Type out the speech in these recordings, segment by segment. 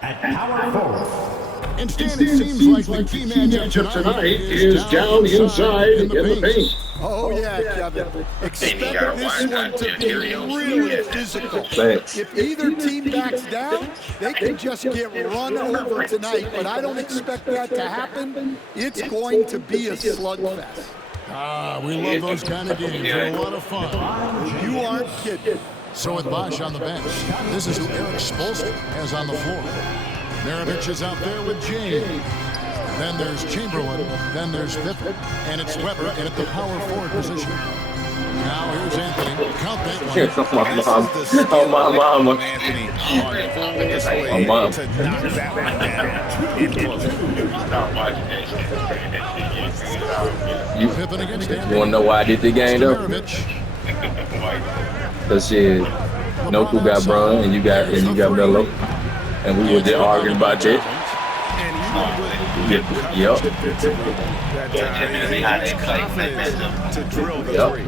At power forward. Instead, it seems like the key matchup tonight is down inside in the paint. Oh, yeah, Kevin. Expect this one to be really physical. If either team backs down, they can just get run over tonight, but I don't expect that to happen. It's going to be a slugfest. We love those kind of games. They're a lot of fun. You aren't kidding. So with Bosch on the bench, this is who Eric Spoelstra has on the floor. Maravich is out there with James. Then there's Chamberlain. Then there's Pippen. And it's Weber in at the power forward position. Now here's Anthony. Count that one. Oh, my mama. Anthony on display Oh, mom. to knock that one down. Pippen against Anthony. You want to know why I did the game, though? Maravich. Because shit, Noku got Bron and you got Melo. And we were just arguing about that. Yep. To drill the three.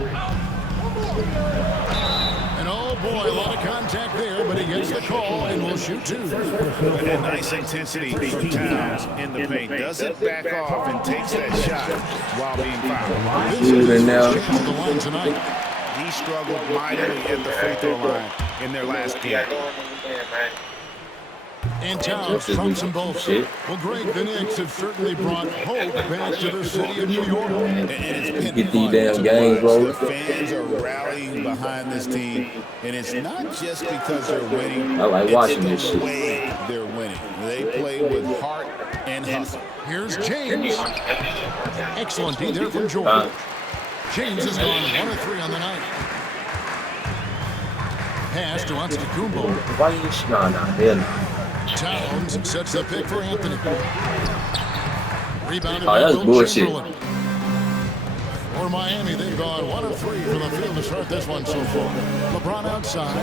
And oh boy, a lot of contact there, but he gets the call and will shoot two. And nice intensity from Towns in the paint. Doesn't back off and takes that shot while being fouled. This is the line tonight. He struggled mightily at the free throw line in their last game. And Towns trumps them both. Well, Greg, the Knicks have certainly brought hope back to the city of New York. And it's been Get these fun damn to games watch. rolling. The fans are rallying behind this team, and it's not just because they're winning. I like watching this it's shit. the way they're winning. They play with heart and hustle. Here's James. Excellent D there from George. James has gone 1 of 3 on the night. Pass to Antetokounmpo. Why you hell no. Towns sets the pick for Anthony. Rebounded Oh, that's by bullshit. Chamberlain. For Miami, they've gone 1 of 3 from the field to start this one so far. LeBron outside.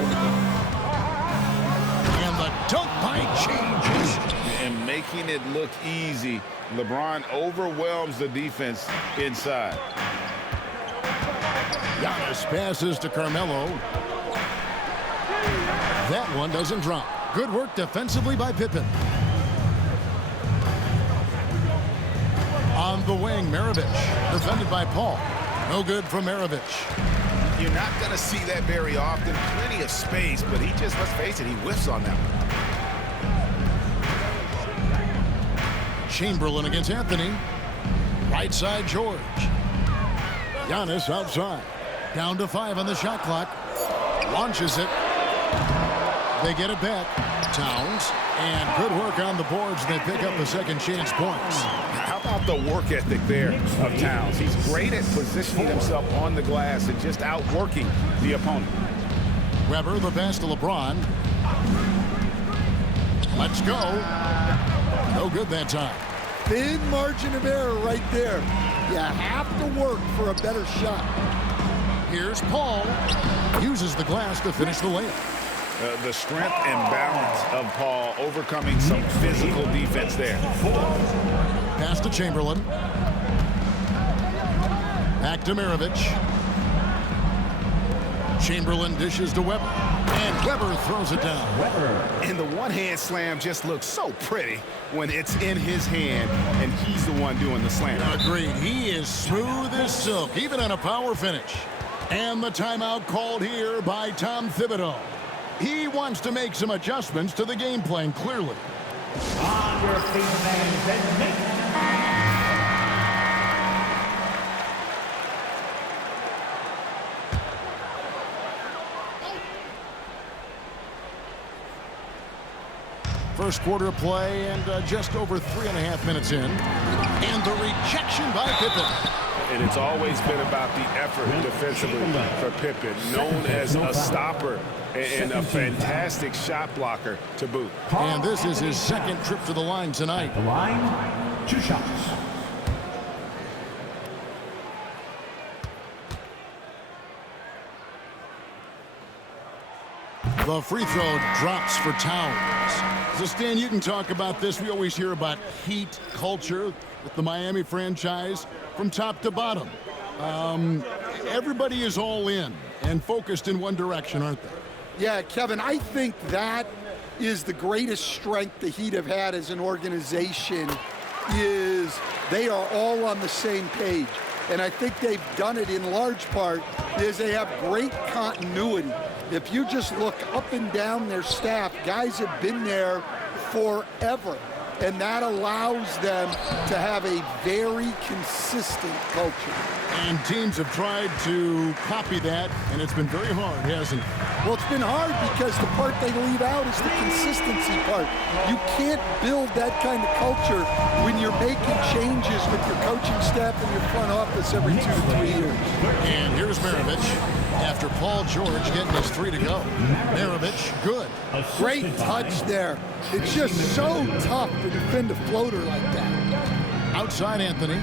And the dunk by James. And making it look easy, LeBron overwhelms the defense inside. Giannis passes to Carmelo. That one doesn't drop. Good work defensively by Pippen. On the wing, Maravich. Defended by Paul. No good from Maravich. You're not going to see that very often. Plenty of space, but he just, let's face it, he whiffs on that one. Chamberlain against Anthony. Right side, George. Giannis outside. Down to 5 on the shot clock. Launches it. They get it back. Towns. And good work on the boards. They pick up the second chance points. How about the work ethic there of Towns? He's great at positioning himself on the glass and just outworking the opponent. Weber, the pass to LeBron. Let's go. No good that time. Thin margin of error right there. You have to work for a better shot. Here's Paul. Uses the glass to finish the layup. The strength and balance of Paul overcoming some physical defense there. Pass to Chamberlain. Back to Maravich. Chamberlain dishes to Weber. And Weber throws it down. And the one-hand slam just looks so pretty when it's in his hand and he's the one doing the slam. Agreed. He is smooth as silk, even on a power finish. And the timeout called here by Tom Thibodeau. He wants to make some adjustments to the game plan, clearly. On your feet, man, and make First quarter of play and just over 3.5 minutes in. And the rejection by Pippen. And it's always been about the effort defensively for Pippen, known as a stopper and a fantastic shot blocker to boot. And this is his second trip to the line tonight. the line. 2 shots. The free throw drops for Towns. So, Stan, you can talk about this. We always hear about heat culture with the Miami franchise from top to bottom. Everybody is all in and focused in one direction, aren't they? Yeah, Kevin, I think that is the greatest strength the Heat have had as an organization, is they are all on the same page. And I think they've done it in large part is they have great continuity. If you just look up and down their staff, guys have been there forever. And that allows them to have a very consistent culture. And teams have tried to copy that, and it's been very hard, hasn't it? Well, it's been hard because the part they leave out is the consistency part. You can't build that kind of culture when you're making changes with your coaching staff and your front office every 2 to 3 years. And here's Maravich after Paul George getting his 3 to go. Maravich, good. Great touch there. It's just so tough to defend a floater like that. Outside Anthony.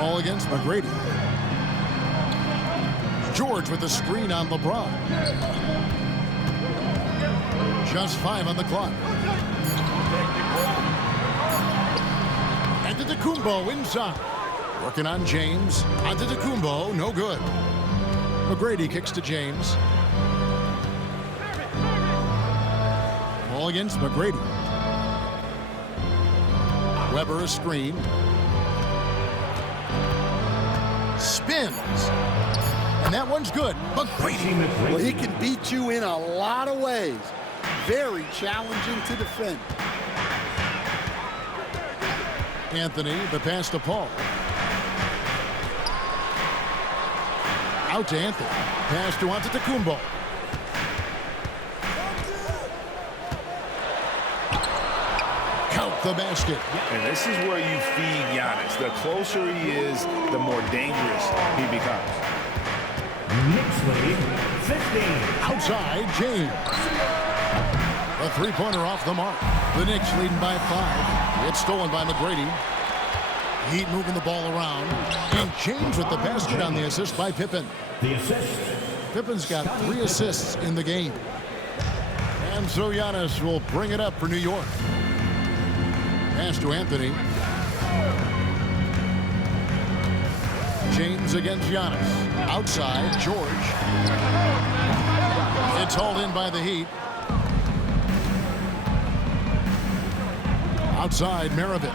All against McGrady. George with the screen on LeBron. Just 5 on the clock. Antetokounmpo inside. Working on James. Antetokounmpo, no good. McGrady kicks to James. All against McGrady. Weber a screen. Spins. And that one's good. McGrady. Well, he can beat you in a lot of ways. Very challenging to defend. Anthony, the pass to Paul. Out to Anthony. Pass to Antetokounmpo. Count the basket. And this is where you feed Giannis. The closer he is, the more dangerous he becomes. Knicks lead 15. Outside, James. A three-pointer off the mark. The Knicks leading by 5. It's stolen by McGrady. Heat moving the ball around. And James with the basket on the assist by Pippen. The assist. Pippen's got 3 assists in the game. And so Giannis will bring it up for New York. Pass to Anthony. James against Giannis. Outside, George. It's hauled in by the Heat. Outside, Maravich.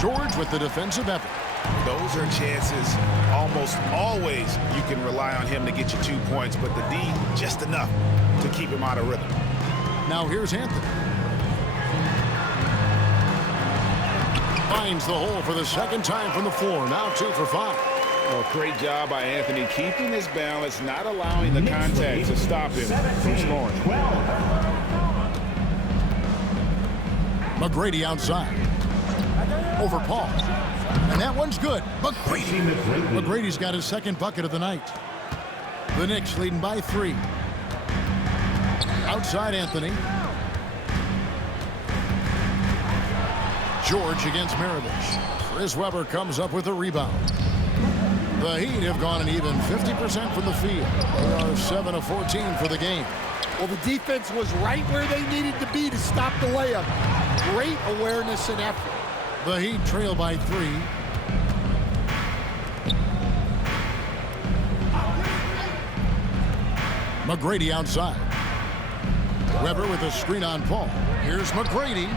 George with the defensive effort. Those are chances almost always you can rely on him to get you 2 points, but the D just enough to keep him out of rhythm. Now here's Anthony. Finds the hole for the second time from the floor. Now 2 for 5. Well, great job by Anthony keeping his balance, not allowing the contact to stop him from scoring. 12. McGrady outside. Over Paul. And that one's good. McGrady's got his second bucket of the night. The Knicks leading by 3. Outside Anthony. George against Maravich. Chris Weber comes up with a rebound. The Heat have gone an even 50% from the field. They are 7 of 14 for the game. Well, the defense was right where they needed to be to stop the layup. Great awareness and effort. The Heat trail by 3. McGrady outside. Weber with a screen on Paul. Here's McGrady.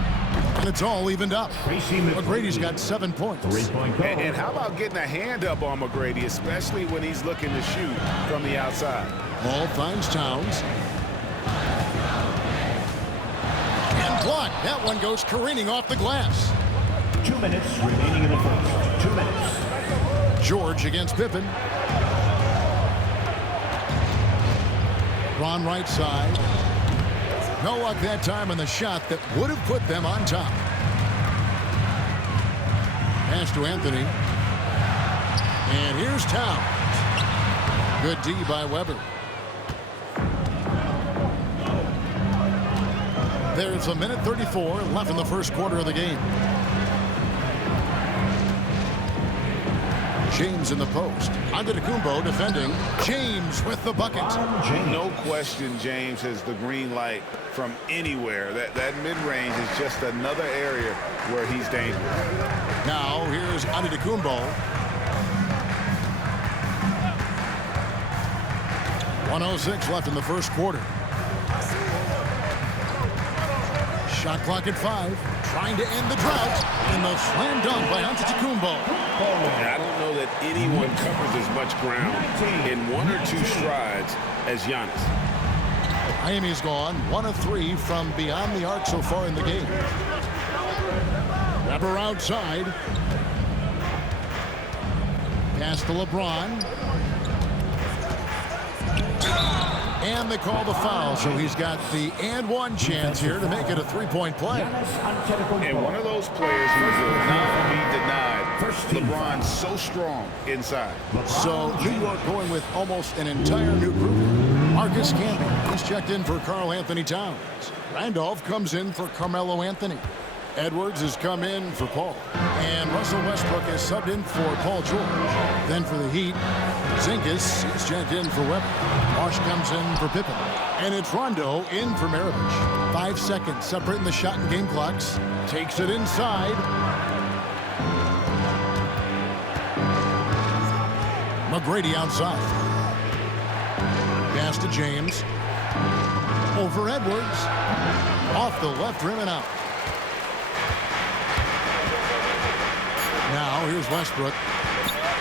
And it's all evened up. McGrady's got 7 points. And how about getting a hand up on McGrady, especially when he's looking to shoot from the outside? Ball finds Towns. And blocked. That one goes careening off the glass. 2 minutes remaining in the first. 2 minutes. George against Pippen. Ron right side. No luck that time on the shot that would have put them on top. Pass to Anthony. And here's Towns. Good D by Weber. There's a minute 34 left in the first quarter of the game. James in the post. Antetokounmpo defending. James with the bucket. No question James has the green light from anywhere. That mid-range is just another area where he's dangerous. Now here's Antetokounmpo. 1:06 left in the first quarter. Shot clock at 5. Trying to end the drought. And the slam dunk by Antetokounmpo. I don't know that anyone covers as much ground in 1 or 2 strides as Giannis. Miami's gone 1 of 3 from beyond the arc so far in the game. Webber outside. Pass to LeBron. And they call the foul, so he's got the and one chance here to make it a three-point play. And one of those players who will not be denied. LeBron's so strong inside. So New York going with almost an entire new group. Marcus Camby, he's checked in for Karl Anthony Towns. Randolph comes in for Carmelo Anthony. Edwards has come in for Paul. And Russell Westbrook has subbed in for Paul George. Then for the Heat, Zingas is checked in for Webber. Marsh comes in for Pippen. And it's Rondo in for Maravich. 5 seconds separating the shot and game clocks. Takes it inside. McGrady outside. Pass to James. Over Edwards. Off the left rim and out. Now here's Westbrook.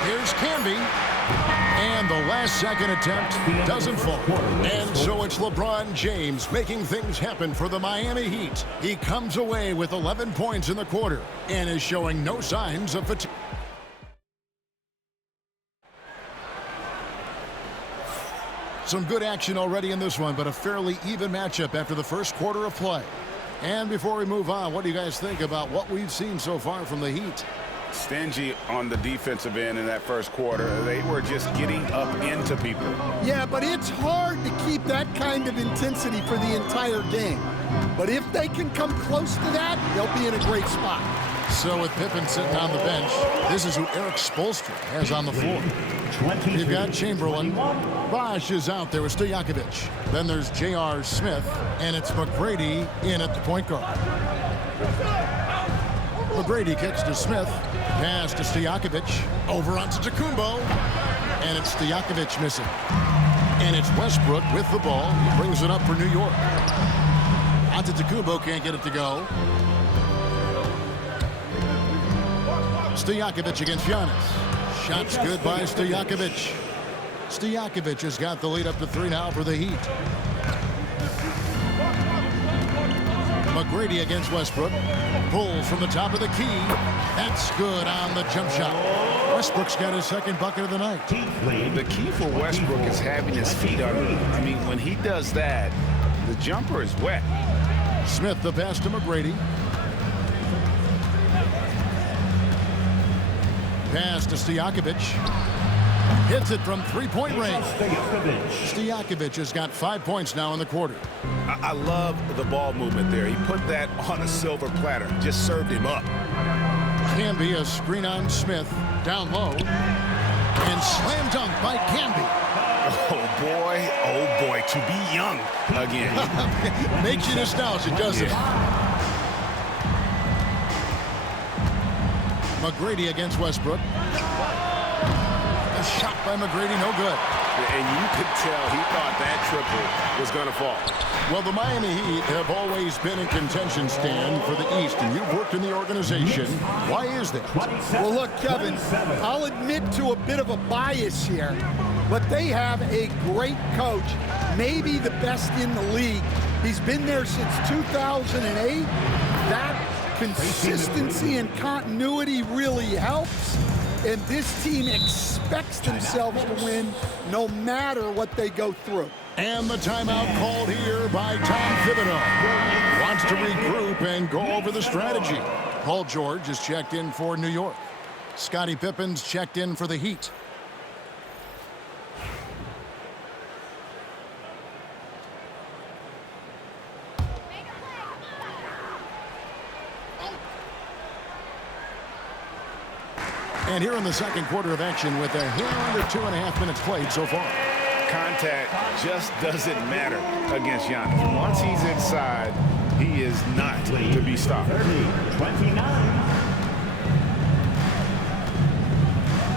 Here's Camby. And the last second attempt doesn't fall. And so it's LeBron James making things happen for the Miami Heat. He comes away with 11 points in the quarter and is showing no signs of fatigue. Some good action already in this one, but a fairly even matchup after the first quarter of play. And before we move on, what do you guys think about what we've seen so far from the Heat? Stingy on the defensive end in that first quarter. They were just getting up into people. Yeah, but it's hard to keep that kind of intensity for the entire game. But if they can come close to that, they'll be in a great spot. So with Pippen sitting on the bench, this is who Eric Spoelstra has on the floor. You've got Chamberlain. Bosh is out there with Stojakovic. Then there's J.R. Smith, and it's McGrady in at the point guard. McGrady kicks to Smith. Pass to Stojakovic. Over onto Antetokounmpo. And it's Stojakovic missing. And it's Westbrook with the ball. He brings it up for New York. Antetokounmpo can't get it to go. Stojakovic against Giannis. Shots good by Stojakovic. Stojakovic has got the lead up to 3 now for the Heat. McGrady against Westbrook. Pulls from the top of the key. That's good on the jump shot. Westbrook's got his second bucket of the night. The key for Westbrook is having his feet under him. I mean, when he does that, the jumper is wet. Smith the pass to McGrady. Pass to Stojakovic. Hits it from three-point range. Stojakovic has got 5 points now in the quarter. I love the ball movement there. He put that on a silver platter. Just served him up. Camby, a screen on Smith. Down low. And slam dunk by Camby. Oh boy, to be young again. Makes you nostalgic, doesn't it? McGrady against Westbrook. A shot by McGrady, no good. And you could tell he thought that triple was going to fall. Well, the Miami Heat have always been in contention, Stan, for the East, and you've worked in the organization. Why is that? Well, look, Kevin, I'll admit to a bit of a bias here, but they have a great coach, maybe the best in the league. He's been there since 2008. That consistency and continuity really helps. And this team expects themselves to win no matter what they go through. And the timeout called here by Tom Thibodeau. Wants to regroup and go over the strategy. Paul George is checked in for New York. Scottie Pippen's checked in for the Heat. And here in the second quarter of action with a hair under 2.5 minutes played so far. Contact just doesn't matter against Giannis. Once he's inside, he is not to be stopped. 29.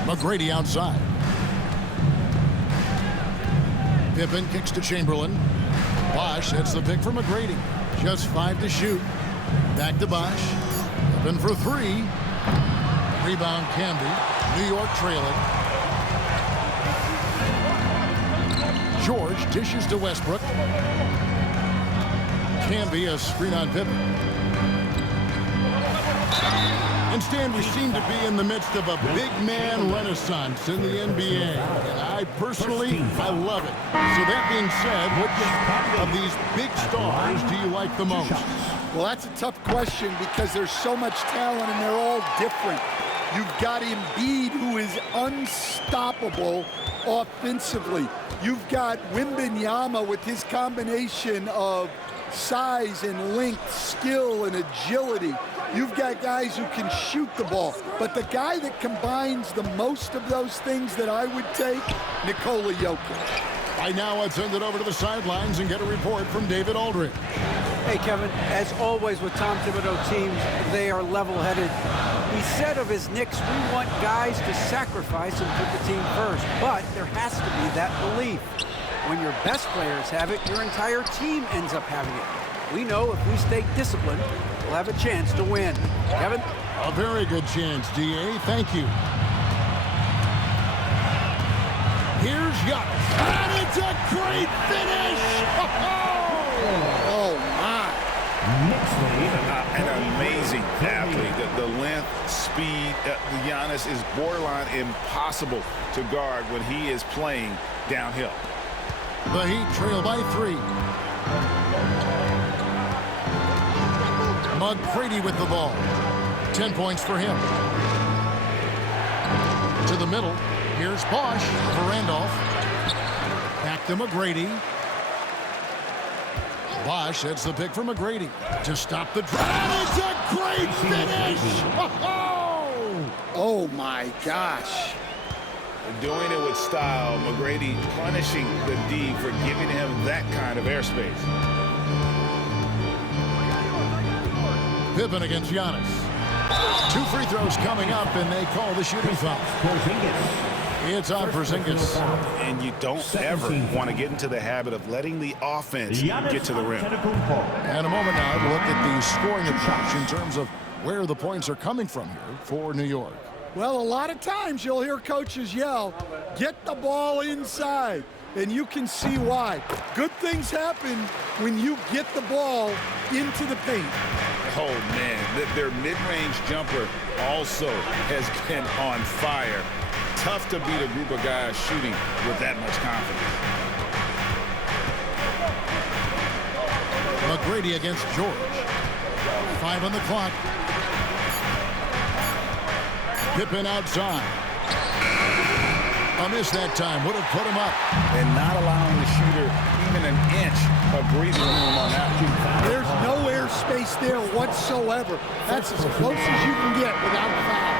McGrady outside. Pippen kicks to Chamberlain. Bosch hits the pick for McGrady. Just 5 to shoot. Back to Bosch. Pippen for 3. Rebound Camby. New York trailing. George dishes to Westbrook. Camby a screen on Pippen. Instead, we seem to be in the midst of a big man renaissance in the NBA. And I personally love it. So that being said, which of these big stars do you like the most? Well, that's a tough question because there's so much talent and they're all different. You've got Embiid, who is unstoppable offensively. You've got Wembanyama with his combination of size and length, skill and agility. You've got guys who can shoot the ball. But the guy that combines the most of those things that I would take, Nikola Jokic. Right now, let's send it over to the sidelines and get a report from David Aldridge. Hey, Kevin, as always with Tom Thibodeau teams, they are level-headed. He said of his Knicks, we want guys to sacrifice and put the team first. But there has to be that belief. When your best players have it, your entire team ends up having it. We know if we stay disciplined, we'll have a chance to win. Kevin? A very good chance, D.A. Thank you. Here's Giannis. And it's a great finish! Oh, my. An amazing athlete. The length, speed, Giannis is borderline impossible to guard when he is playing downhill. The Heat trail by 3. McGrady with the ball. 10 points for him. To the middle. Here's Bosch for Randolph. Back to McGrady. Bosch hits the pick for McGrady to stop the drive. And it's a great finish! Oh, my gosh. Doing it with style. McGrady punishing the D for giving him that kind of airspace. Pippen against Giannis. 2 free throws coming up, and they call the shooting foul. It's on Porzingis. And you don't ever want to get into the habit of letting the offense get to the rim. And a moment now to look at the scoring approach in terms of where the points are coming from here for New York. Well, a lot of times you'll hear coaches yell, get the ball inside, and you can see why. Good things happen when you get the ball into the paint. Oh, man, their mid-range jumper also has been on fire. Tough to beat a group of guys shooting with that much confidence. McGrady against George. 5 on the clock. Pippen outside. A miss that time. Would have put him up. And not allowing the shooter even an inch of breathing room on that. There's no airspace there whatsoever. That's as close as you can get without a foul.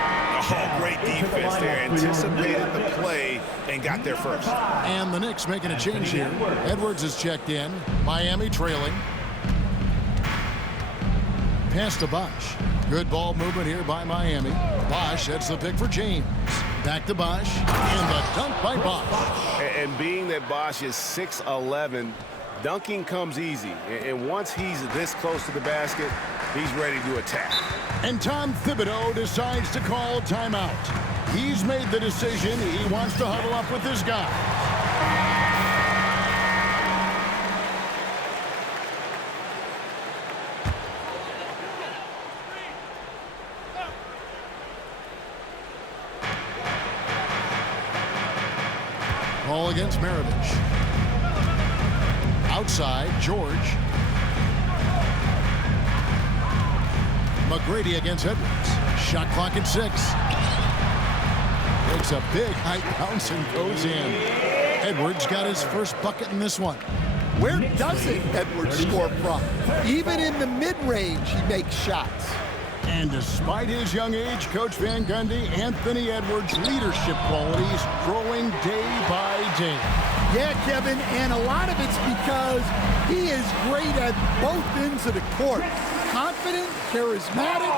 Oh, great defense there. Anticipated the play and got there first. And the Knicks making a change here. Edwards is checked in. Miami trailing. Pass to Bosch. Good ball movement here by Miami. Bosch heads the pick for James. Back to Bosch. And the dunk by Bosch. And being that Bosch is 6'11", dunking comes easy. And once he's this close to the basket, he's ready to attack. And Tom Thibodeau decides to call timeout. He's made the decision. He wants to huddle up with his guy. Ball against Maravich. Outside, George. McGrady against Edwards. Shot clock at 6. Takes a big high bounce and goes in. Edwards got his first bucket in this one. Where doesn't Edwards score from? Even in the mid-range, he makes shots. And despite his young age, Coach Van Gundy, Anthony Edwards' leadership qualities growing day by day. Yeah, Kevin, and a lot of it's because he is great at both ends of the court. Confident, charismatic,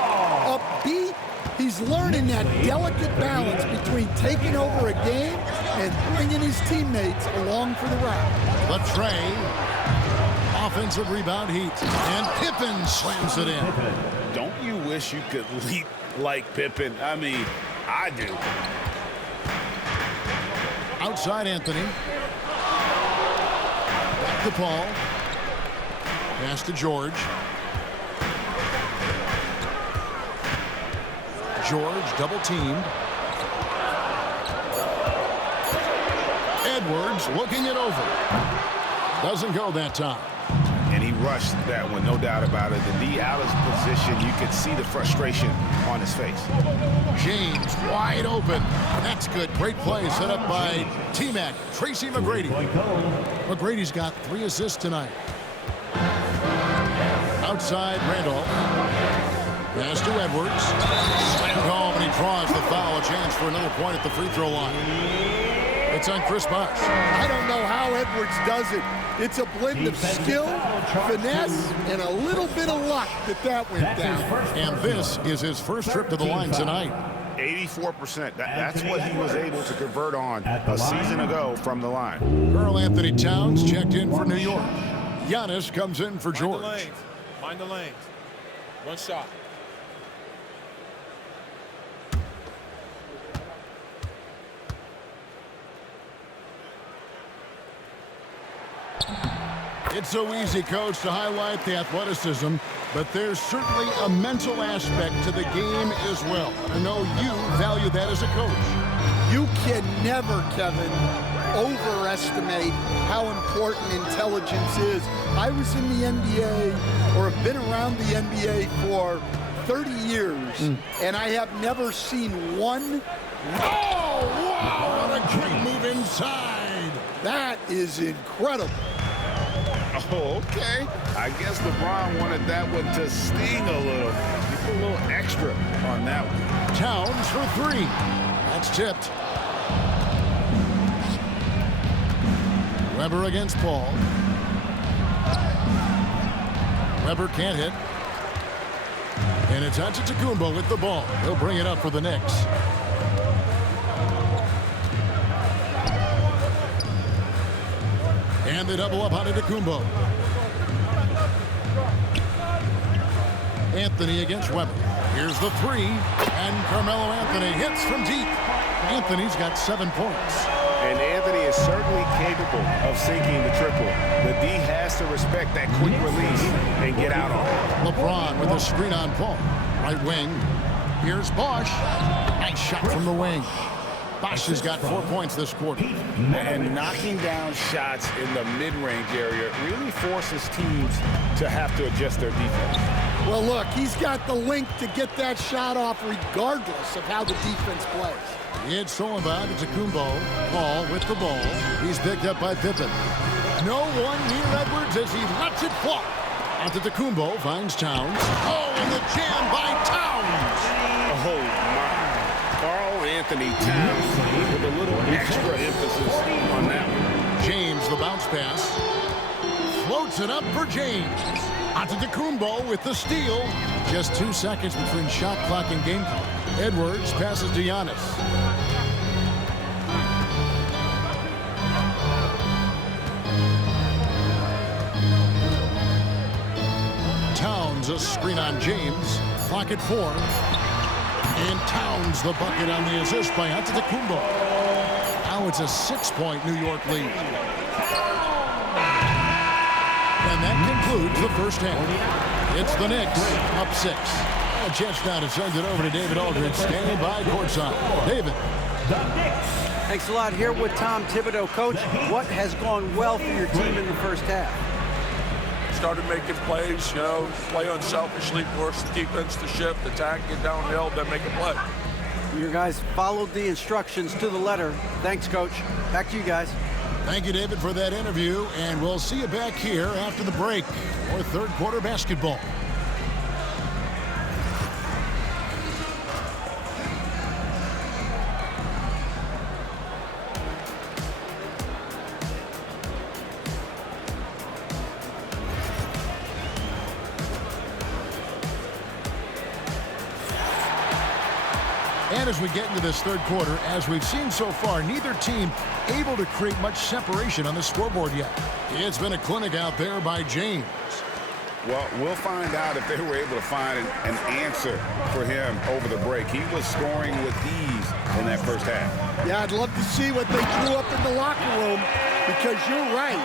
upbeat. He's learning that delicate balance between taking over a game and bringing his teammates along for the ride. The tray. Offensive rebound heat. And Pippen slams it in. Don't you wish you could leap like Pippen? I mean, I do. Outside Anthony. Back to Paul. Pass to George. George double teamed. Edwards looking it over. Doesn't go that time. And he rushed that one, no doubt about it. The D out of his position, you could see the frustration on his face. James wide open. That's good. Great play set up by T-Mac, Tracy McGrady. McGrady's got 3 assists tonight. Outside Randolph. Pass to Edwards. Slammed home, and he draws the foul. A chance for another point at the free throw line. It's on Chris Bosh. I don't know how Edwards does it. It's a blend of skill, finesse, and a little bit of luck that went down. And this is his first trip to the line tonight. 84%. That's what he was able to convert on a season ago from the line. Karl Anthony Towns checked in for New York. Giannis comes in for George. Mind the lanes. One shot. It's so easy, Coach, to highlight the athleticism, but there's certainly a mental aspect to the game as well. I know you value that as a coach. You can never, Kevin, overestimate how important intelligence is. I was in the NBA, or have been around the NBA for 30 years, and I have never seen one. Oh, wow, what a great move inside. That is incredible. Oh, okay. I guess LeBron wanted that one to sting a little. He put a little extra on that one. Towns for 3. That's tipped. Weber against Paul. Weber can't hit. And it's Antetokounmpo with the ball. He'll bring it up for the Knicks. And they double up Antetokounmpo. Anthony against Weber. Here's the 3. And Carmelo Anthony hits from deep. Anthony's got 7 points. And Anthony is certainly capable of sinking the triple. The D has to respect that quick release and get out on it. LeBron with a screen on Paul. Right wing. Here's Bosh. Nice shot from the wing. Bosh has got 4 points this quarter. And knocking down shots in the mid-range area really forces teams to have to adjust their defense. Well, look, he's got the link to get that shot off regardless of how the defense plays. It's thrown by Antetokounmpo. Paul with the ball. He's picked up by Pippen. No one near Edwards as he lets it fly. Antetokounmpo finds Towns. Oh, and the jam by Towns. Oh, my. Karl Anthony Towns with a little extra emphasis on that one. James, the bounce pass. Floats it up for James. Antetokounmpo with the steal. Just 2 seconds between shot clock and game clock. Edwards passes to Giannis. Towns a screen on James. Clock at 4. And Towns the bucket on the assist by Antetokounmpo. Now it's a 6-point New York lead. And that concludes the first half. It's the Knicks up 6. A chance now to send it over to David Aldridge, standing by courtside. David. Thanks a lot. Here with Tom Thibodeau. Coach, what has gone well for your team in the first half? Started making plays, play unselfishly, force the defense to shift, attack, get downhill, then make a play. Your guys followed the instructions to the letter. Thanks, Coach. Back to you guys. Thank you, David, for that interview, and we'll see you back here after the break for third quarter basketball. And as we get into this third quarter, as we've seen so far, neither team able to create much separation on the scoreboard yet. It's been a clinic out there by James. Well, we'll find out if they were able to find an answer for him over the break. He was scoring with ease in that first half. Yeah, I'd love to see what they drew up in the locker room, because you're right.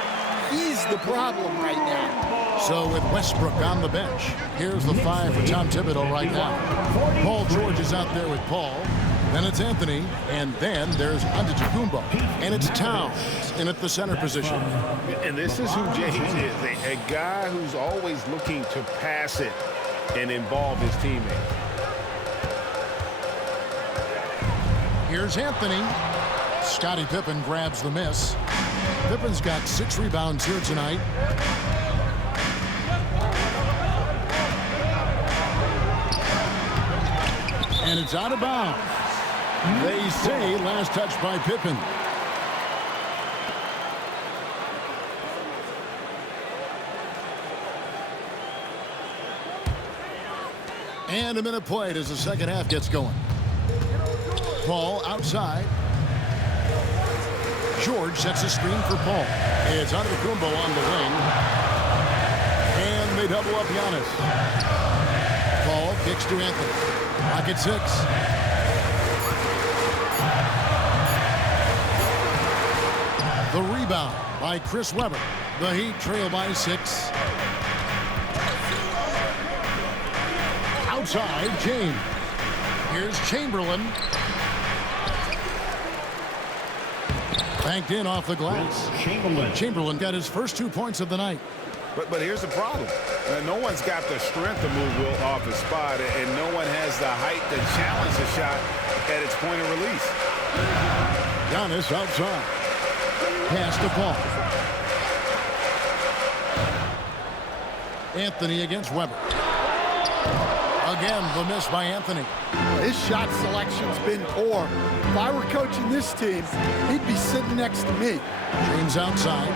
He's the problem right now. So with Westbrook on the bench, here's the 5 for Tom Thibodeau right now. Paul George is out there with Paul. Then it's Anthony, and then there's Antetokounmpo, and it's Towns in at the center position. And this is who James is, a guy who's always looking to pass it and involve his teammates. Here's Anthony. Scottie Pippen grabs the miss. Pippen's got 6 rebounds here tonight. And it's out of bounds. They say last touch by Pippen. And a minute played as the second half gets going. Paul outside. George sets a screen for Paul. It's Antetokounmpo on the wing. And they double up Giannis. Paul kicks to Anthony. Lock at 6. The rebound by Chris Webber. The Heat trail by 6. Outside, James. Here's Chamberlain. Banked in off the glass. Chamberlain got his first 2 points of the night. But here's the problem. No one's got the strength to move Will off his spot, and no one has the height to challenge the shot at its point of release. Giannis outside. Pass to Paul. Anthony against Webber. Again, the miss by Anthony. His shot selection's been poor. If I were coaching this team, he'd be sitting next to me. James outside.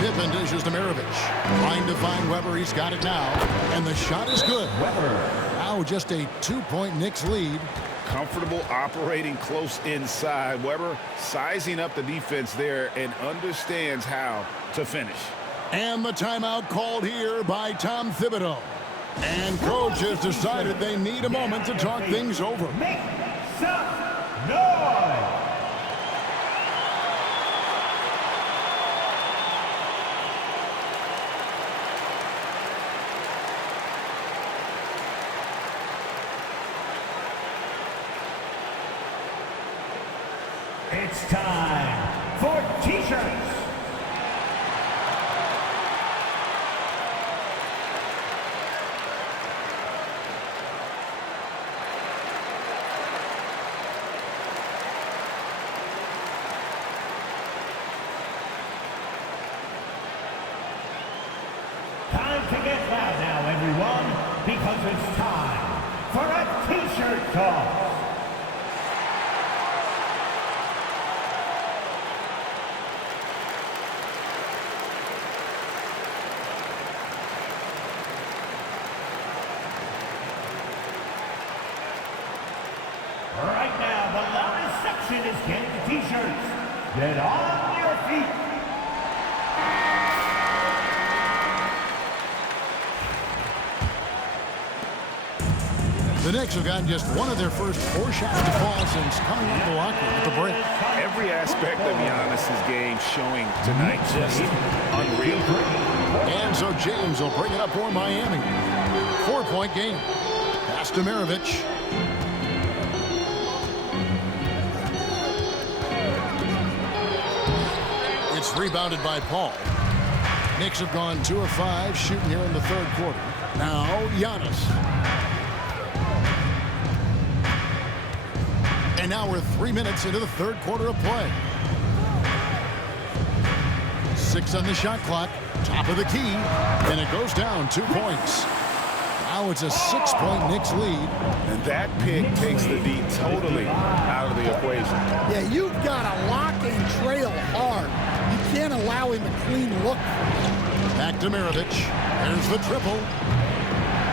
Pippen dishes to Maravich. Trying to find Webber. He's got it now. And the shot is good. Now just a 2-point Knicks lead. Comfortable operating close inside. Webber sizing up the defense there and understands how to finish. And the timeout called here by Tom Thibodeau. And coach has decided they need a moment to talk things over. Make some noise! It's time for T-shirts. Time to get loud now, everyone, because it's time for a T-shirt toss. Right now, the loudest section is getting the T-shirts. Get on your feet. The Knicks have gotten just one of their first 4 shots to fall since coming up the locker room at the break. Every aspect of Giannis's game showing tonight just unreal. And so James will bring it up for Miami. 4-point game. Pass to Maravich. It's rebounded by Paul. Knicks have gone 2 of 5 shooting here in the third quarter. Now Giannis. And now we're 3 minutes into the third quarter of play. 6 on the shot clock. Top of the key. And it goes down 2 points. Now it's a 6-point Knicks lead. And that pick takes the D totally out of the equation. Yeah, you've got to lock and trail hard. You can't allow him a clean look. Back to Maravich. There's the triple.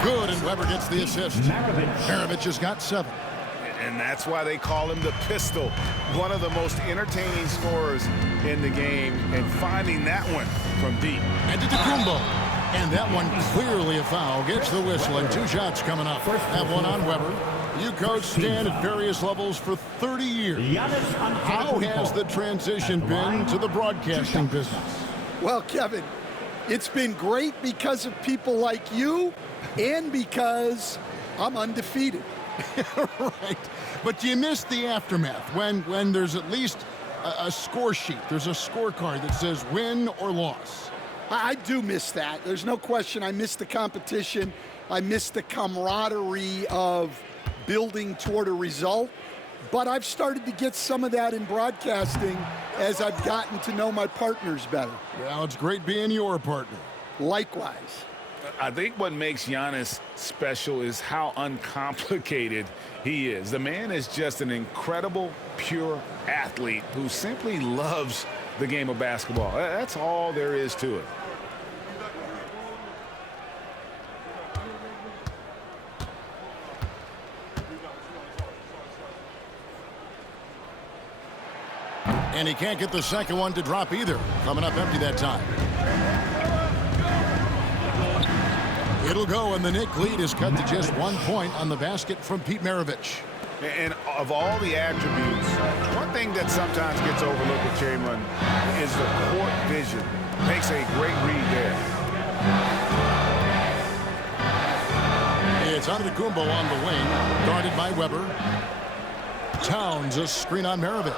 Good, and Weber gets the assist. Maravich has got 7. And that's why they call him the pistol. One of the most entertaining scorers in the game, and finding that one from deep. And to Tacumbo. And that one clearly a foul. Gets the whistle, and 2 shots coming up. Have one on Weber. You coach Stan at various levels for 30 years. How has the transition been to the broadcasting business? Well, Kevin, it's been great because of people like you and because I'm undefeated. Right. But you miss the aftermath when there's at least a score sheet. There's a scorecard that says win or loss. I do miss that. There's no question. I miss the competition. I miss the camaraderie of building toward a result. But I've started to get some of that in broadcasting as I've gotten to know my partners better. Well, it's great being your partner. Likewise. I think what makes Giannis special is how uncomplicated he is. The man is just an incredible, pure athlete who simply loves the game of basketball. That's all there is to it. And he can't get the second one to drop either. Coming up empty that time. It'll go, and the Knick lead is cut to just 1 point on the basket from Pete Maravich. And of all the attributes, one thing that sometimes gets overlooked with Chamberlain is the court vision. Makes a great read there. It's Antetokounmpo on the wing, guarded by Weber. Towns a screen on Maravich.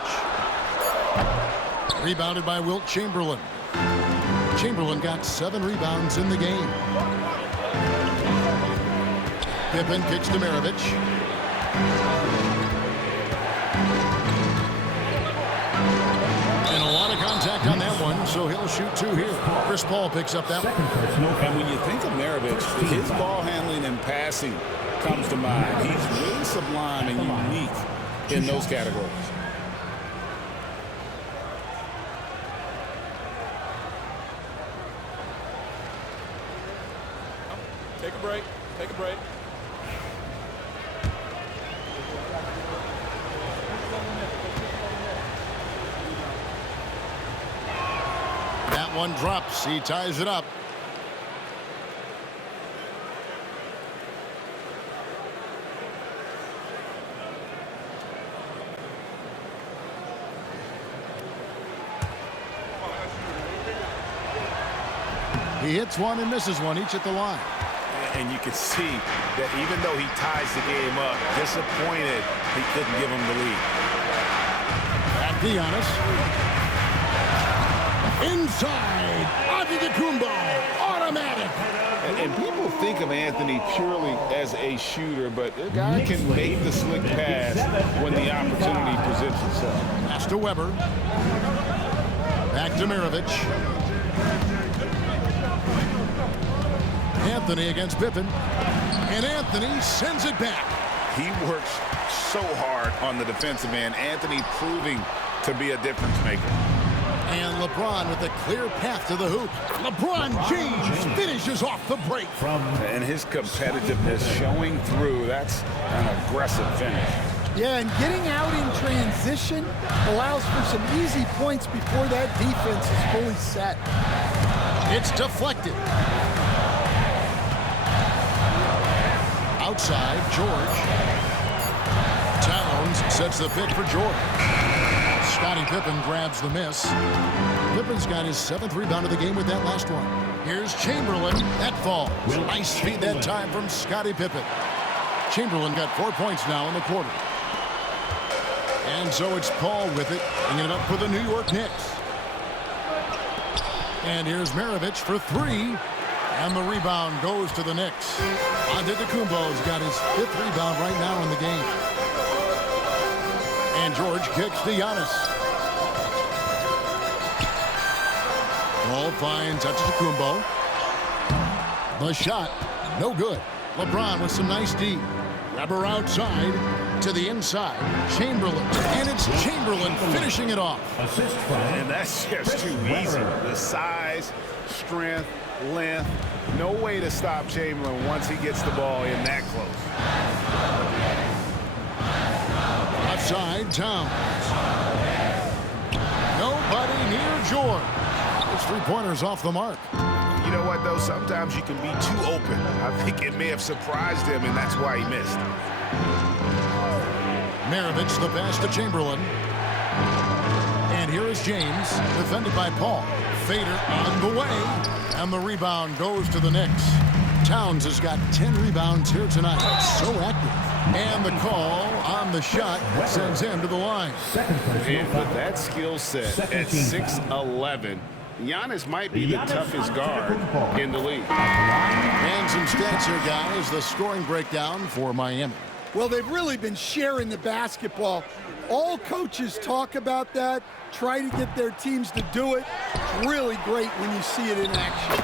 Rebounded by Wilt Chamberlain. Chamberlain got 7 rebounds in the game. Pippen kicks to Maravich. And a lot of contact on that one, so he'll shoot 2 here. Chris Paul picks up that one. And when you think of Maravich, his ball handling and passing comes to mind. He's really sublime and unique in those categories. Take a break. Take a break. That one drops. He ties it up. He hits one and misses one, each at the line. And you can see that even though he ties the game up, disappointed he couldn't give him the lead. Back to Giannis. Inside. Antetokounmpo. Automatic. And people think of Anthony purely as a shooter, but the guy can make the slick pass when the opportunity presents itself. Pass to Weber. Back to Maravich. Anthony against Pippen. And Anthony sends it back. He works so hard on the defensive end. Anthony proving to be a difference maker. And LeBron with a clear path to the hoop. LeBron James finishes off the break. And his competitiveness showing through. That's an aggressive finish. Yeah, and getting out in transition allows for some easy points before that defense is fully set. It's deflected. Outside, George. Towns sets the pick for George. Scottie Pippen grabs the miss. Pippen's got his 7th rebound of the game with that last one. Here's Chamberlain. That falls. Nice feed that time from Scottie Pippen. Chamberlain got 4 points now in the quarter. And so it's Paul with it, bringing it up for the New York Knicks. And here's Maravich for 3. And the rebound goes to the Knicks. Antetokounmpo's got his 5th rebound right now in the game. And George kicks to Giannis. Ball finds Antetokounmpo. The shot, no good. LeBron with some nice D. Weber outside to the inside. Chamberlain. And it's Chamberlain finishing it off. And that's just too easy. The size, strength, length. No way to stop Chamberlain once he gets the ball in that close. Left side, Towns. Nobody near George. His three-pointers off the mark. You know what, though? Sometimes you can be too open. I think it may have surprised him, and that's why he missed. Maravich, the pass to Chamberlain. And here is James, defended by Paul. Fader on the way, and the rebound goes to the Knicks. Towns has got 10 rebounds here tonight. So active. And the call on the shot sends him to the line. And with that skill set at 6'11", Giannis might be the toughest guard in the league. And some stats here, guys. The scoring breakdown for Miami. Well, they've really been sharing the basketball. All coaches talk about that, try to get their teams to do it. It's really great when you see it in action.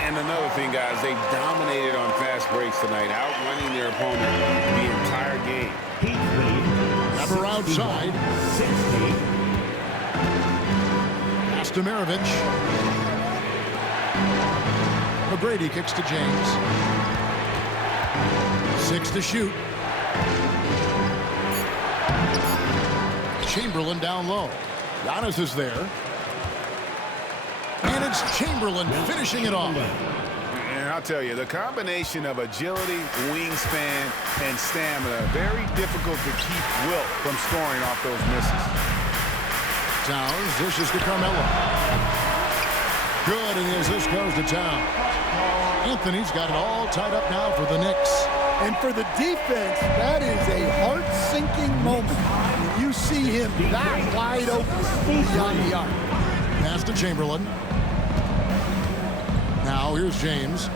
And another thing, guys, they dominated on fast breaks tonight, outrunning their opponent the entire game. Number outside. 60. Pass to Maravich. McGrady kicks to James. 6 to shoot. Chamberlain down low. Giannis is there. And it's Chamberlain finishing it off. And I'll tell you, the combination of agility, wingspan, and stamina, very difficult to keep Wilt from scoring off those misses. Towns dishes to Carmelo. Good, and as this goes to Towns. Anthony's got it all tied up now for the Knicks. And for the defense, that is a heart-sinking moment when you see him that wide open beyond the arc. Pass to Chamberlain. Now here's James.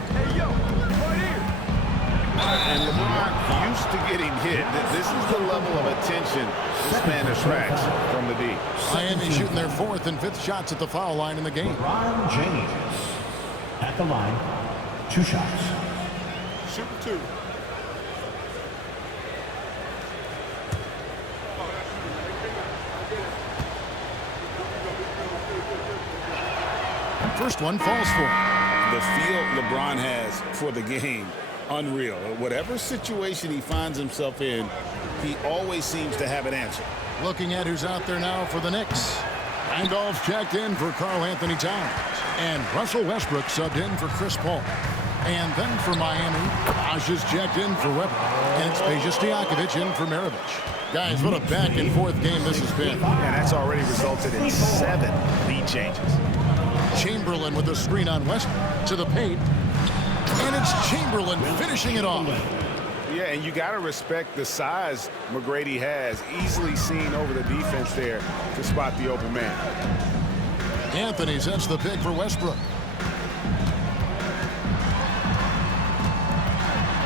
And LeBron used to getting hit. This is the level of attention this man attracts from the D. Miami shooting their 4th and 5th shots at the foul line in the game. LeBron James at the line. 2 shots. Super 2. First one falls for him. The feel LeBron has for the game, unreal. Whatever situation he finds himself in, he always seems to have an answer. Looking at who's out there now for the Knicks. Randolph's checked in for Karl Anthony Towns. And Russell Westbrook subbed in for Chris Paul. And then for Miami, Bosh is checked in for Weber. And it's Peja Stojakovic in for Maravich. Guys, what a back-and-forth game this has been. And that's already resulted in 7 lead changes. Chamberlain with the screen on Westbrook to the paint. And it's Chamberlain finishing it off. Yeah, and you got to respect the size McGrady has. Easily seen over the defense there to spot the open man. Anthony sets the pick for Westbrook.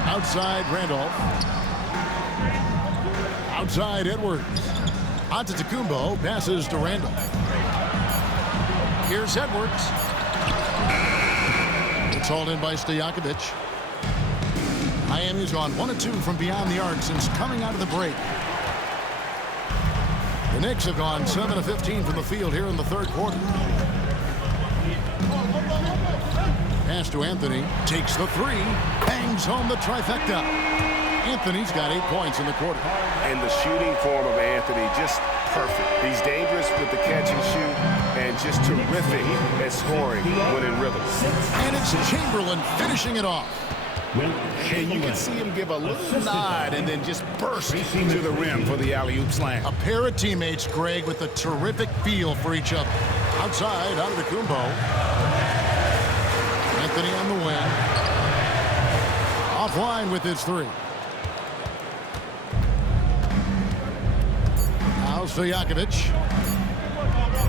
Outside Randolph. Outside Edwards. Antetokounmpo passes to Randolph. Here's Edwards. It's hauled in by Stojakovic. Miami's gone 1 of 2 from beyond the arc since coming out of the break. The Knicks have gone 7 of 15 from the field here in the 3rd quarter. Pass to Anthony. Takes the 3. Bangs home the trifecta. Anthony's got 8 points in the quarter. And the shooting form of Anthony just perfect. He's dangerous with the catch and shoot and just terrific at scoring when in rhythm. And it's Chamberlain finishing it off. And you can see him give a little nod and then just burst to the rim for the alley-oop slam. A pair of teammates, Greg, with a terrific feel for each other. Outside, Antetokounmpo. Anthony on the wing. Offline with his 3. Now Stojakovic.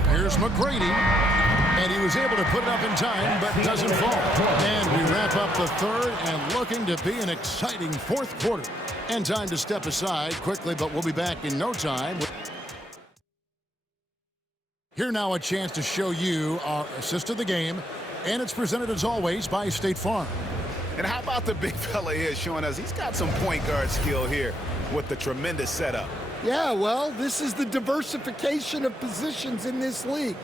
Here's McGrady. And he was able to put it up in time, but doesn't fall. And we wrap up the 3rd and looking to be an exciting 4th quarter. And time to step aside quickly, but we'll be back in no time. Here now a chance to show you our assist of the game. And it's presented as always by State Farm. And how about the big fella here showing us he's got some point guard skill here with the tremendous setup. Yeah, well, this is the diversification of positions in this league.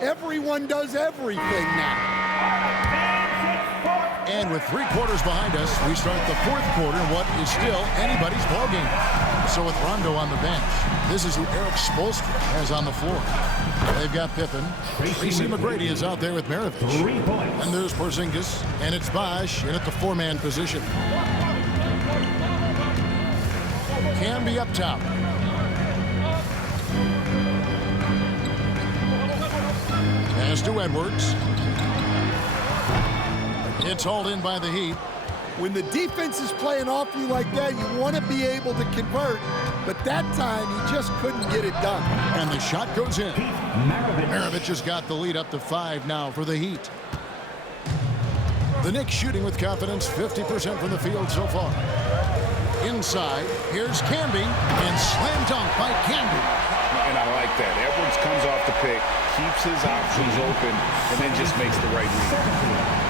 Everyone does everything now. And with 3 quarters behind us, we start the 4th quarter in what is still anybody's ballgame. So with Rondo on the bench, this is who Eric Spoelstra has on the floor. They've got Pippen. Tracy McGrady is out there with Maravich. 3 points. And there's Porzingis. And it's Bosh in at the 4-man position. Camby up top. Pass to Edwards. It's hauled in by the Heat. When the defense is playing off you like that, you want to be able to convert. But that time, he just couldn't get it done. And the shot goes in. Maravich has got the lead up to 5 now for the Heat. The Knicks shooting with confidence, 50% from the field so far. Inside, here's Camby, and slam dunk by Camby. And I like that. Edwards comes off the pick, keeps his options open, and then just makes the right read.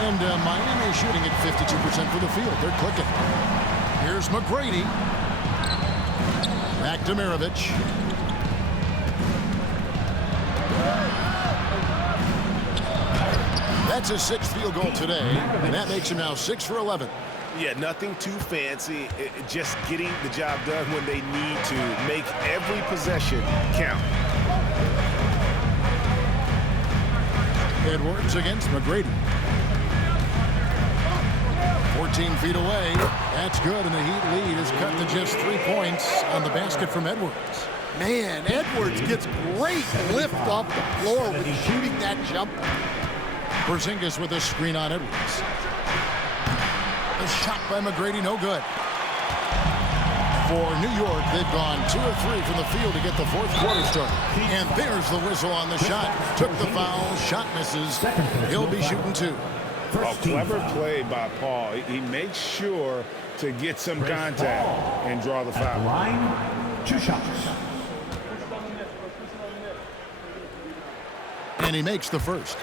And Miami shooting at 52% for the field. They're clicking. Here's McGrady. Back to Maravich. That's his 6th field goal today, and that makes him now 6 for 11. Yeah, nothing too fancy. Just getting the job done when they need to. Make every possession count. Edwards against McGrady. 14 feet away. That's good, and the Heat lead is cut to just 3 points on the basket from Edwards. Man, Edwards gets great lift off the floor with shooting that jumper. Porzingis with a screen on Edwards. A shot by McGrady, no good. For New York, they've gone 2 of 3 from the field to get the 4th quarter started. And there's the whistle on the shot. Took the foul, shot misses. He'll be shooting 2. A clever play by Paul. He makes sure to get some contact and draw the foul. Line, 2 shots. And he makes the first.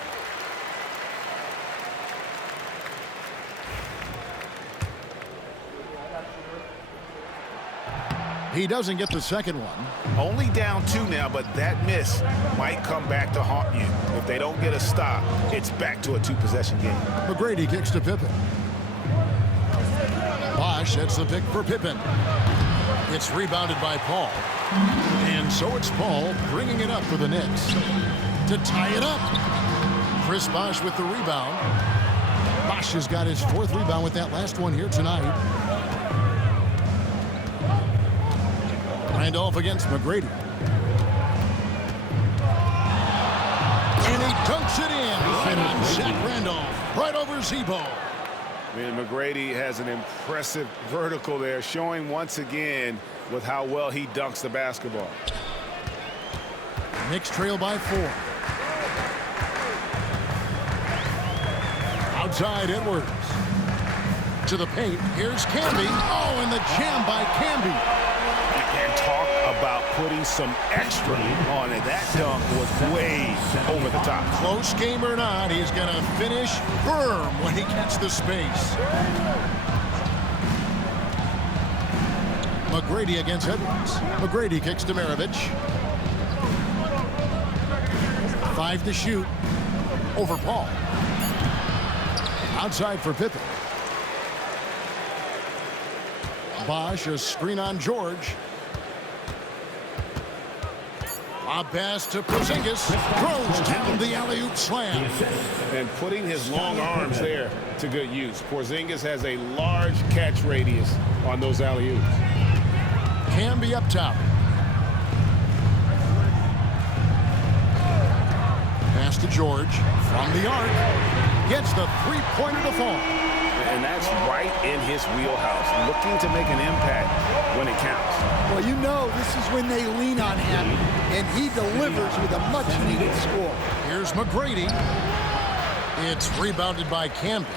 He doesn't get the second one. Only down 2 now, but that miss might come back to haunt you. If they don't get a stop, it's back to a 2-possession game. McGrady kicks to Pippen. Bosh sets the pick for Pippen. It's rebounded by Paul. And so it's Paul bringing it up for the Knicks. To tie it up. Chris Bosh with the rebound. Bosh has got his 4th rebound with that last one here tonight. Randolph against McGrady. And he dunks it in right on Zach Randolph. Right over Zebo. And McGrady has an impressive vertical there, showing once again with how well he dunks the basketball. Knicks trail by 4. Outside Edwards. To the paint. Here's Camby. Oh, and the jam by Camby. And talk about putting some extra on it. That dunk was way over the top. Close game or not, he's going to finish firm when he gets the space. McGrady against Edwards. McGrady kicks to Maravich. 5 to shoot. Over Paul. Outside for Pippen. Bosh, a screen on George. A pass to Porzingis. Throws down the alley-oop slam. And putting his long arms there to good use. Porzingis has a large catch radius on those alley-oops. Camby up top. Pass to George from the arc. Gets the 3-pointer to fall. And that's right in his wheelhouse. Looking to make an impact when it counts. Well, you know this is when they lean on him, and he delivers with a much-needed score. Here's McGrady. It's rebounded by Camby.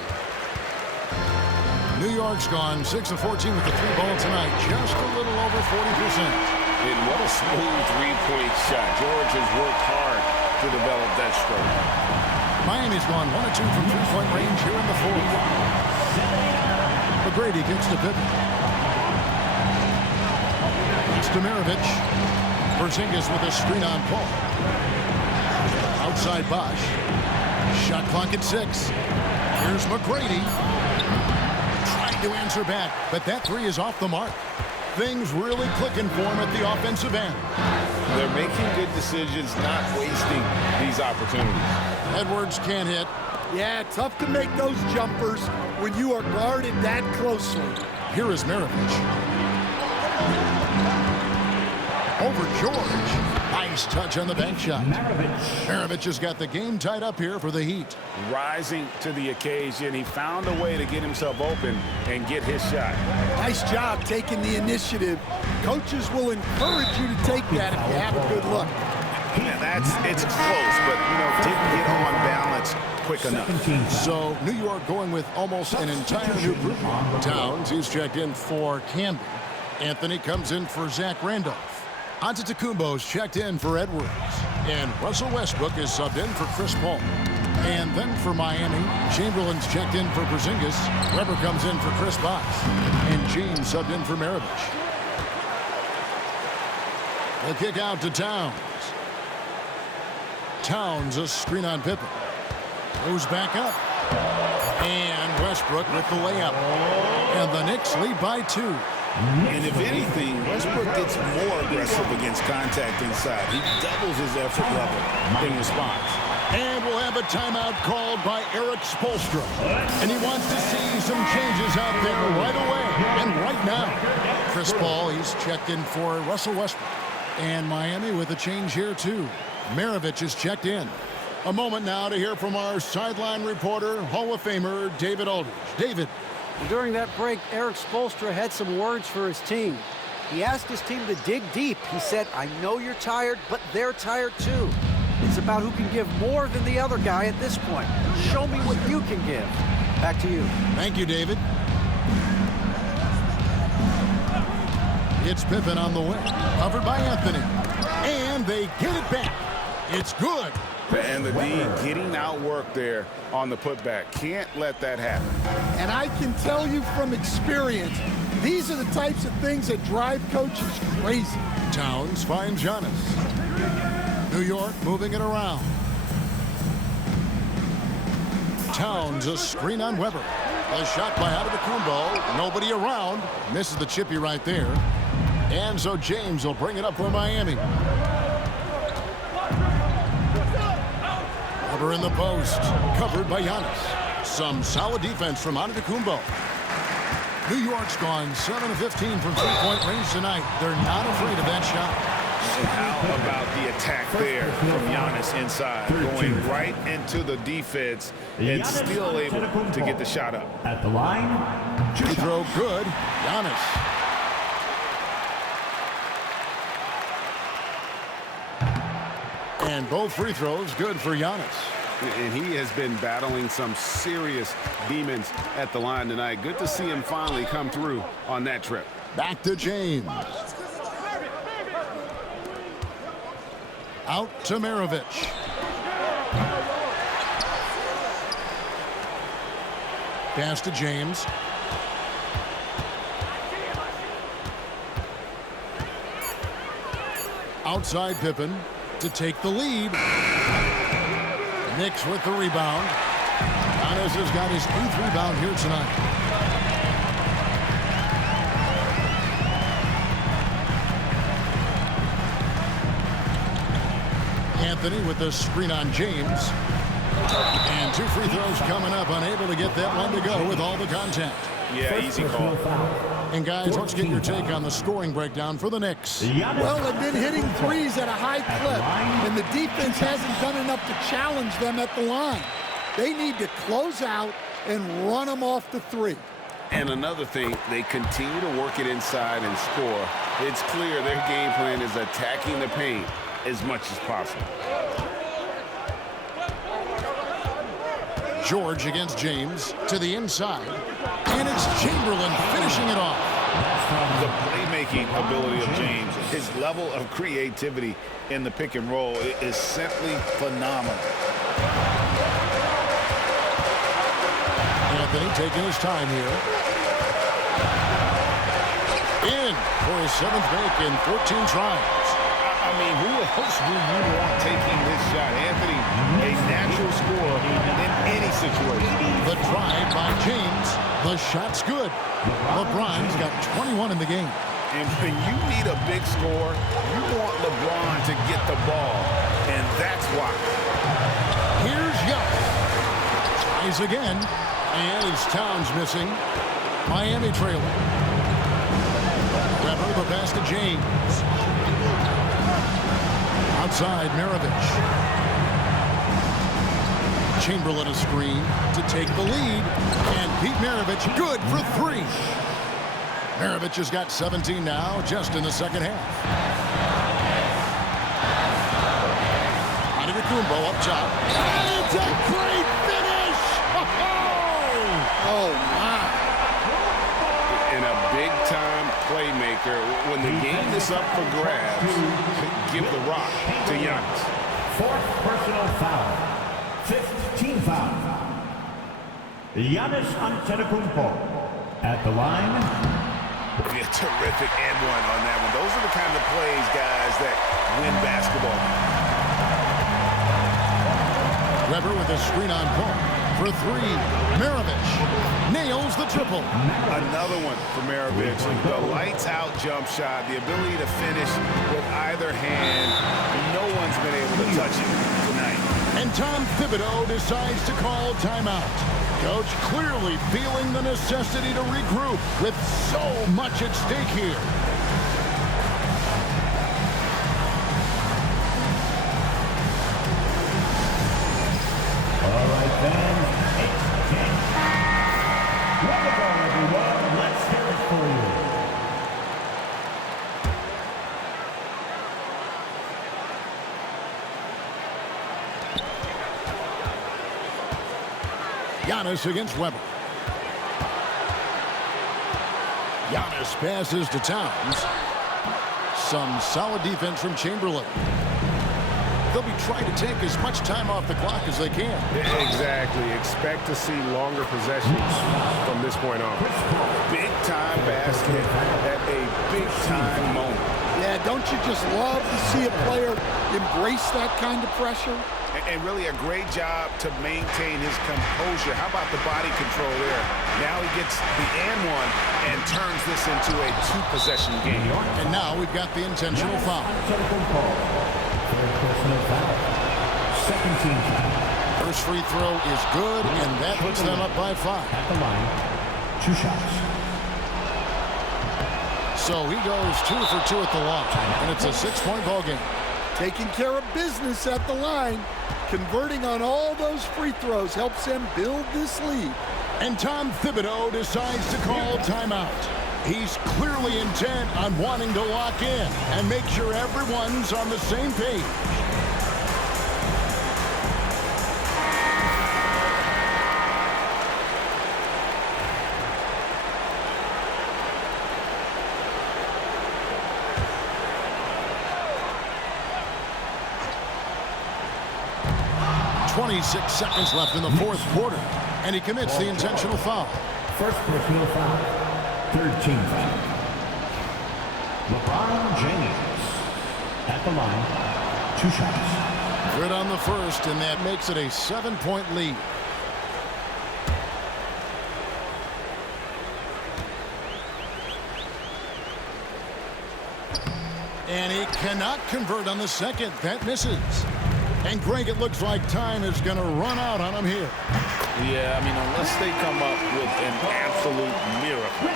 New York's gone 6 of 14 with the 3-ball tonight. Just a little over 40%. And what a smooth 3-point shot. George has worked hard to develop that stroke. Miami's gone 1 of 2 from 3-point range here in the 4th. McGrady gets to Pippen. It's to Maravich. Porzingis with a screen on Paul. Outside Bosh. Shot clock at 6. Here's McGrady. Trying to answer back, but that three is off the mark. Things really clicking for him at the offensive end. They're making good decisions, not wasting these opportunities. Edwards can't hit. Yeah, tough to make those jumpers when you are guarded that closely. Here is Maravich. Over George. Nice touch on the bank shot. Maravich has got the game tied up here for the Heat. Rising to the occasion, he found a way to get himself open and get his shot. Nice job taking the initiative. Coaches will encourage you to take that if you have a good look. Yeah, it's close, but, didn't get on balance quick enough. So, New York going with almost an entire new group. Towns, he's checked in for Camden. Anthony comes in for Zach Randolph. Antetokounmpo's checked in for Edwards. And Russell Westbrook is subbed in for Chris Paul. And then for Miami, Chamberlain's checked in for Porzingis. Weber comes in for Chris Bosh. And James subbed in for Maravich. The kick out to Towns. Towns, a screen on Pippen. Goes back up. And Westbrook with the layup. And the Knicks lead by 2. And if anything, Westbrook gets more aggressive against contact inside. He doubles his effort level in response. And we'll have a timeout called by Eric Spoelstra. And he wants to see some changes out there right away and right now. Chris Paul, he's checked in for Russell Westbrook. And Miami with a change here, too. Maravich is checked in. A moment now to hear from our sideline reporter, Hall of Famer David Aldridge. David. During that break, Eric Spoelstra had some words for his team. He asked his team to dig deep. He said, I know you're tired, but they're tired too. It's about who can give more than the other guy at this point. Show me what you can give. Back to you. Thank you, David. It's Pippen on the wing. Covered by Anthony. And they get it back. It's good. And the D getting outworked there on the putback. Can't let that happen. And I can tell you from experience, these are the types of things that drive coaches crazy. Towns finds Giannis. New York moving it around. Towns, a screen on Weber. A shot by Antetokounmpo. Nobody around. Misses the chippy right there. And so James will bring it up for Miami. Weber in the post. Covered by Giannis. Some solid defense from Antetokounmpo. New York's gone 7 of 15 from three-point range tonight. They're not afraid of that shot. And how about the attack there from Giannis inside, going right into the defense and still able to get the shot up. At the line, Free throw good. Giannis. And both free throws good for Giannis. And he has been battling some serious demons at the line tonight. Good to see him finally come through on that trip. Back to James. Out to Maravich. Pass to James. Outside Pippen to take the lead. Knicks with the rebound. Giannis has got his 8th rebound here tonight. Anthony with the screen on James. And 2 free throws coming up, unable to get that one to go with all the contact. Yeah, easy call. And guys, let's get your take on the scoring breakdown for the Knicks. Well, they've been hitting threes at a high clip, and the defense hasn't done enough to challenge them at the line. They need to close out and run them off the three. And another thing, they continue to work it inside and score. It's clear their game plan is attacking the paint as much as possible. George against James to the inside. And it's Chamberlain finishing it off. The playmaking ability of James, his level of creativity in the pick and roll is simply phenomenal. Anthony taking his time here. In for his 7th make in 14 tries. I mean, who else do you want taking this shot? Anthony, a natural scorer in any situation. The The shot's good. LeBron's got 21 in the game. And when you need a big score, you want LeBron to get the ball, and that's why. Here's Giannis. Tries again, and his Towns missing. Miami trailing. Weber, the pass to James. Outside, Maravich. Chamberlain a screen to take the lead, and Pete Maravich good for 3. Maravich has got 17 now, just in the second half. Antetokounmpo up top. And it's a great finish! Oh, my. And a big-time playmaker. When the game is up for grabs, give the rock to Giannis. 4th personal foul. 5th team foul. Giannis Antetokounmpo at the line. Yeah, terrific and one on that one. Those are the kind of plays, guys, that win basketball. Weber with a screen on Paul for 3. Maravich nails the triple. Another one for Maravich. The lights-out jump shot, the ability to finish with either hand. No one's been able to touch it tonight. And Tom Thibodeau decides to call timeout. Coach clearly feeling the necessity to regroup with so much at stake here. All right, then. It's 10. Wonderful, everyone. Let's hear it for you. Giannis against Weber. Giannis passes to Towns. Some solid defense from Chamberlain. They'll be trying to take as much time off the clock as they can. Exactly. Expect to see longer possessions from this point on. Big-time basket at a big-time moment. Yeah, don't you just love to see a player embrace that kind of pressure? And really a great job to maintain his composure. How about the body control there? Now he gets the and one and turns this into a 2-possession game. And now we've got the intentional foul. Second team foul. First free throw is good, and that puts them up by 5. At the line, 2 shots. So he goes 2 for 2 at the line, and it's a 6-point ball game. Taking care of business at the line, converting on all those free throws helps them build this lead. And Tom Thibodeau decides to call timeout. He's clearly intent on wanting to lock in and make sure everyone's on the same page. .26 seconds left in the 4th quarter, and he commits the intentional foul. First personal foul. 3rd team foul. LeBron James at the line, 2 shots. Good on the first, and that makes it a 7-point lead. And he cannot convert on the second. That misses. And Greg, it looks like time is going to run out on him here. Yeah, I mean, unless they come up with an absolute miracle.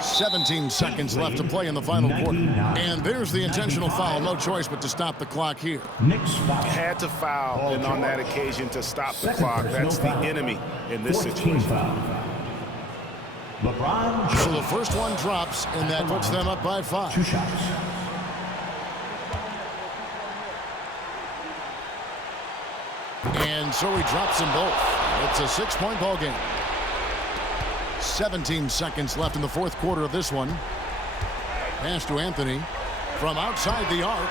17 seconds left to play in the final quarter. And there's the intentional foul. No choice but to stop the clock here. Had to foul, and on that occasion to stop the clock. That's the enemy in this situation. LeBron. So the first one drops, and that puts them up by 5. 2 shots. And so he drops them both. It's a 6-point ball game. 17 seconds left in the 4th quarter of this one. Pass to Anthony from outside the arc.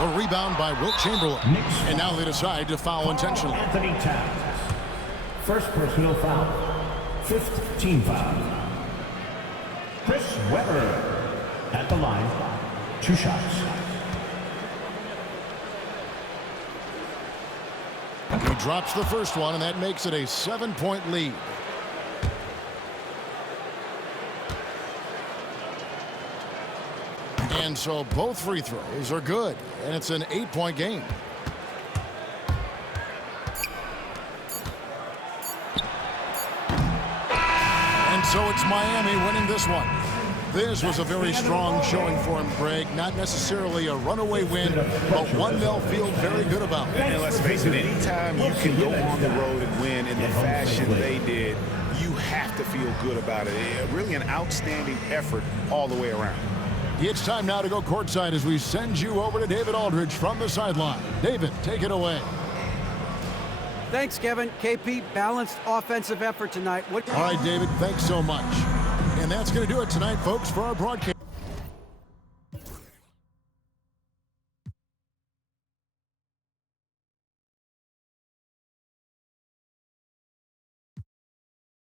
A rebound by Wilt Chamberlain. And now they decide to foul intentionally. Anthony Towns. First personal foul. 5th team foul. Chris Webber at the line. 2 shots. He drops the first one, and that makes it a 7-point lead. And so both free throws are good, and it's an 8-point game. And so it's Miami winning this one. This was a very strong showing for him, Greg. Not necessarily a runaway win, but one they'll feel very good about. And let's face it, anytime you can go on the road and win in the fashion they did, you have to feel good about it. Really an outstanding effort all the way around. It's time now to go courtside as we send you over to David Aldridge from the sideline. David, take it away. Thanks, Kevin. KP, balanced offensive effort tonight. All right, David, thanks so much. And that's going to do it tonight, folks, for our broadcast.